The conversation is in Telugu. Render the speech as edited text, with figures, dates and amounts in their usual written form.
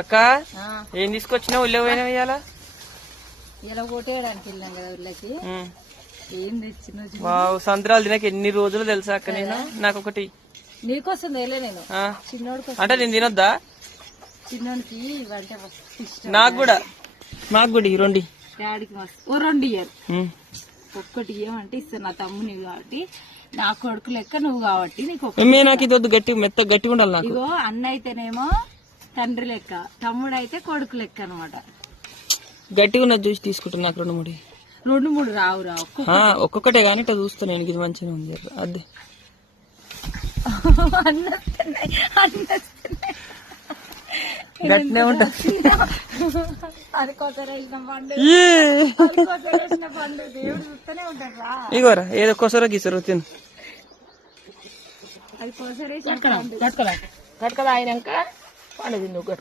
అక్క ఏం తీసుకొచ్చినావు ఉల్లె పోయినా ఇయ్యాలా ఇలా కొట్టేయడానికి వెళ్ళాం కదా ఊళ్ళకి. ఏం తెచ్చినా వావ్ సంత్రాలు తినక ఎన్ని రోజులు తెలుసా అక్క నేను. నాకు ఒకటి నీకోసం తేలే నేను చిన్నోడికి. అంటే నేను తినొద్దా? చిన్నోడికి ఇవంటే ఇష్టం. నాకు కూడా ఈ రెండు డాడీకి మస్తు 2 ఇయ్యారు. ఒక్కటి ఏమంటే ఇస్తాను నా తమ్ముని కాబట్టి, నా కొడుకు లెక్క నువ్వు కాబట్టి నీకు. నాకు ఇది వద్దు, గట్టిగా ఉండాలి నాకు. ఇగో అన్న అయితేనేమో తండ్రి లెక్క, తమ్ముడు అయితే కొడుకు లెక్క అనమాట. గట్టిగా ఉన్నది చూసి తీసుకుంటాను. నాకు 2-3 రావురా, ఒక్కొక్కటే కానీ ఇట్లా చూస్తాను నేను. ఇది మంచిగా ఉంది అదే గట్టినే ఉంటా. ఇగోరా ఏదో కొసరో గీసరో తిను. కట్టుకదా అయినాక పండు తిందు.